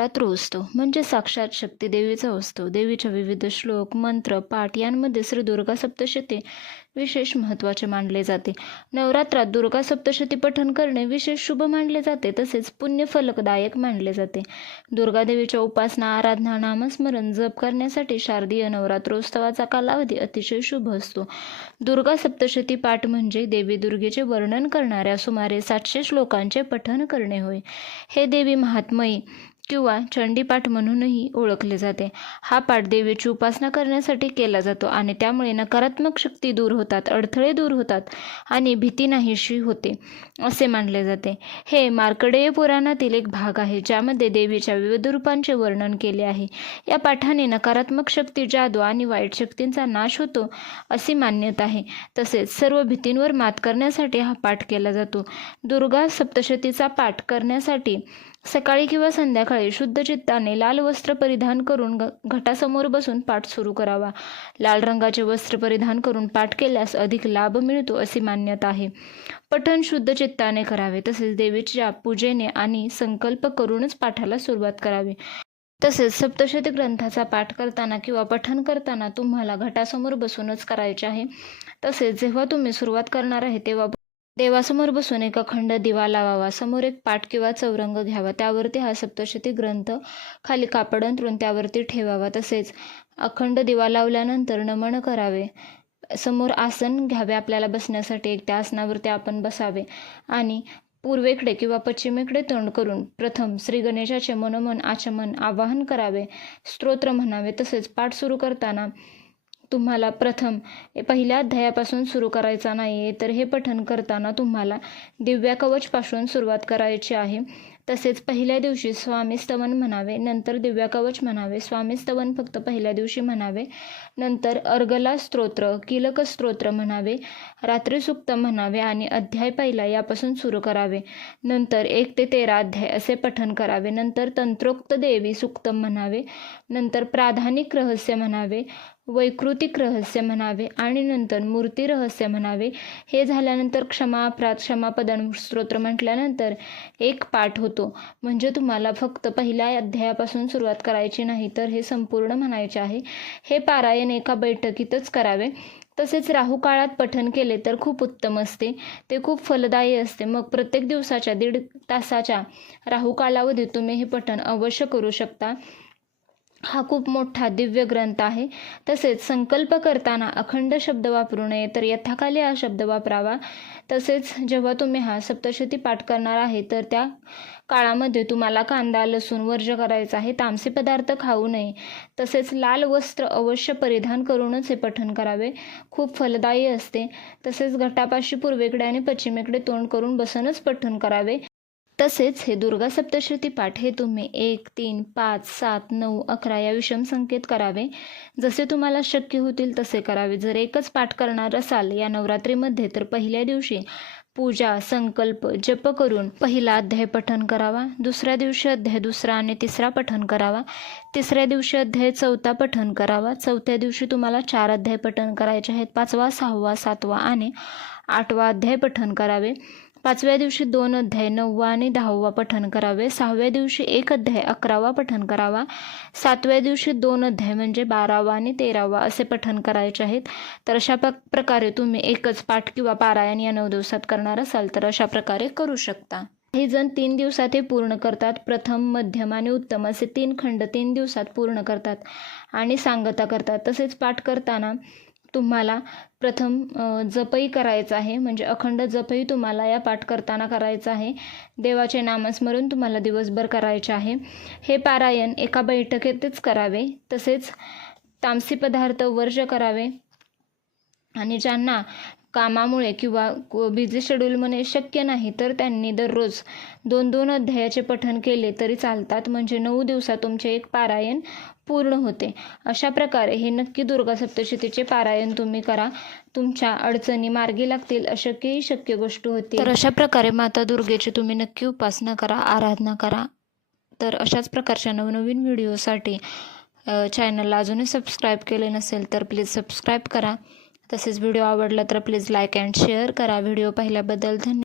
नवरात्रोत्सव म्हणजे साक्षात शक्ती देवीचा उत्सव देवीच्या विविध श्लोक मंत्र पाठ यांमध्ये श्री दुर्गा सप्तशती विशेष महत्त्वाचे मानले जाते. नवरात्रात दुर्गा सप्तशती पठण करणे विशेष शुभ मानले जाते. तसेच पुण्यफलकदायक मानले जाते. दुर्गादेवीच्या उपासना आराधना नामस्मरण जप करण्यासाठी शारदीय नवरात्रोत्सवाचा कालावधी अतिशय शुभ असतो. दुर्गा सप्तशती पाठ म्हणजे देवी दुर्गेचे वर्णन करणाऱ्या सुमारे सातशे श्लोकांचे पठण करणे होय. हे देवी महात्मयी किंवा चंडीपाठ म्हणूनही ओळखले जाते. हा पाठ देवीची उपासना करण्यासाठी केला जातो आणि त्यामुळे नकारात्मक शक्ती दूर होतात अडथळे दूर होतात आणि भीती नाहीशी होते असे मानले जाते. हे मार्कडेय पुराणातील एक भाग आहे ज्यामध्ये देवीच्या विविध रूपांचे वर्णन केले आहे. या पाठाने नकारात्मक शक्ती जादू आणि वाईट शक्तींचा नाश होतो अशी मान्यता आहे. तसेच सर्व भीतींवर मात करण्यासाठी हा पाठ केला जातो. दुर्गा सप्तशतीचा पाठ करण्यासाठी सकाळी किंवा संध्याकाळी शुद्ध चित्ताने लाल वस्त्र परिधान करून घ घटासमोर बसून पाठ सुरू करावा. लाल रंगाचे वस्त्र परिधान करून पाठ केल्यास अधिक लाभ मिळतो अशी मान्यता आहे. पठण शुद्ध चित्ताने करावे तसेच देवीच्या पूजेने आणि संकल्प करूनच पाठाला सुरुवात करावी. तसेच सप्तशती ग्रंथाचा पाठ करताना किंवा पठण करताना तुम्हाला घटासमोर बसूनच करायचे आहे. तसेच जेव्हा तुम्ही सुरुवात करणार आहे तेव्हा देवासमोर बसून एक अखंड दिवा लावावा समोर एक पाट किंवा चौरंग घ्यावा त्यावरती हा सप्तशती ग्रंथ खाली कापड अंतरून त्यावरती ठेवावा तसेच अखंड दिवा लावल्यानंतर नमन करावे. समोर आसन घ्यावे आपल्याला बसण्यासाठी एक त्या आसनावरती आपण बसावे. आणि पूर्वेकडे किंवा पश्चिमेकडे तोंड करून प्रथम श्री गणेशाचे मनोमन आचमन आवाहन करावे स्तोत्र म्हणावे तसेच पाठ सुरू करताना तुम्हाला प्रथम पहिल्या अध्यायापासून सुरू करायचा नाही आहे तर हे पठण करताना तुम्हाला दिव्या कवचपासून सुरुवात करायची आहे. तसेच पहिल्या दिवशी स्वामी स्तवन म्हणावे नंतर दिव्याकवच म्हणावे. स्वामी स्तवन फक्त पहिल्या दिवशी म्हणावे नंतर अर्गला स्तोत्र किलक स्तोत्र म्हणावे रात्रीसुक्त म्हणावे आणि अध्याय पहिला यापासून सुरू करावे. नंतर एक ते तेरा अध्याय असे पठन करावे. नंतर तंत्रोक्त देवी सुक्तम म्हणावे. नंतर प्राधानिक रहस्य म्हणावे वैकृतिक रहस्य म्हणावे आणि नंतर मूर्ती रहस्य म्हणावे. हे झाल्यानंतर क्षमा अपराध क्षमापदन स्तोत्र म्हटल्यानंतर एक पाठ होतो. म्हणजे तुम्हाला फक्त पहिल्या अध्यायापासून सुरुवात करायची नाही तर हे संपूर्ण म्हणायचे आहे. हे पारायण एका बैठकीतच करावे. तसेच राहू काळात पठण केले तर खूप उत्तम असते. ते खूप फलदायी असते. मग प्रत्येक दिवसाच्या दीड तासाच्या राहू कालावधीत तुम्ही हे पठण अवश्य करू शकता. हा खूप मोठा दिव्य ग्रंथ आहे. तसेच संकल्प करताना अखंड शब्द वापरू नये तर यथाखाली हा शब्द वापरावा. तसेच जेव्हा तुम्ही हा सप्तशती पाठ करणार आहे तर त्या काळामध्ये तुम्हाला कांदा लसूण वर्ज करायचा आहे तामसे पदार्थ खाऊ नये. तसेच लाल वस्त्र अवश्य परिधान करूनच हे पठण करावे. खूप फलदायी असते. तसेच घटापाशी पूर्वेकडे आणि पश्चिमेकडे तोंड करून बसूनच पठण करावे. तसेच हे दुर्गा सप्तशती पाठ हे तुम्ही एक तीन पाच सात नऊ अकरा या विषम संकेत करावे. जसे तुम्हाला शक्य होतील तसे करावे. जर एकच पाठ करणार असाल या नवरात्रीमध्ये तर पहिल्या दिवशी पूजा संकल्प जप करून पहिला अध्याय पठण करावा. दुसऱ्या दिवशी अध्याय दुसरा आणि तिसरा पठण करावा. तिसऱ्या दिवशी अध्याय चौथा पठण करावा. चौथ्या दिवशी तुम्हाला चार अध्याय पठण करायचे आहेत. पाचवा सहावा सातवा आणि आठवा अध्याय पठण करावे. पाचव्या दिवशी दोन अध्याय नववा आणि दहावा पठण करावे. सहाव्या दिवशी एक अध्याय अकरावा पठण करावा. सातव्या दिवशी दोन अध्याय म्हणजे बारावा आणि तेरावा असे पठण करायचे आहेत. तर अशा प प्रकारे तुम्ही एकच पाठ किंवा पारायण या नऊ दिवसात करणार असाल तर अशा प्रकारे करू शकता. काही जण तीन दिवसात हे पूर्ण करतात. प्रथम मध्यम आणि उत्तम असे तीन खंड तीन दिवसात पूर्ण करतात आणि सांगता करतात. तसेच पाठ करताना तुम्हाला प्रथम जपही करायचं आहे. म्हणजे अखंड जपही तुम्हाला या पाठ करताना करायचं आहे. देवाचे नामस्मरण तुम्हाला दिवसभर करायचे आहे. हे पारायण एका बैठकीतच करावे. तसेच तामसी पदार्थ वर्ज करावे. आणि ज्यांना कामामुळे किंवा बिझी शेड्यूलमुळे शक्य नाही तर त्यांनी दररोज दोन दोन अध्यायाचे पठण केले तरी चालतात. म्हणजे नऊ दिवसात तुमचे एक पारायण पूर्ण होते. अशा प्रकारे हे नक्की दुर्गा सप्तशतीचे पारायण तुम्ही करा. तुमच्या अडचणी मार्गी लागतील अशक्यही शक्य गोष्ट होती. तर अशा प्रकारे माता दुर्गेची तुम्ही नक्की उपासना करा आराधना करा. तर अशाच प्रकारच्या नवनवीन व्हिडिओसाठी चॅनलला अजूनही सबस्क्राईब केले नसेल तर प्लीज सबस्क्राईब करा. तसेच व्हिडिओ आवडला तर प्लीज लाईक अँड शेअर करा. व्हिडिओ पाहिल्याबद्दल धन्यवाद.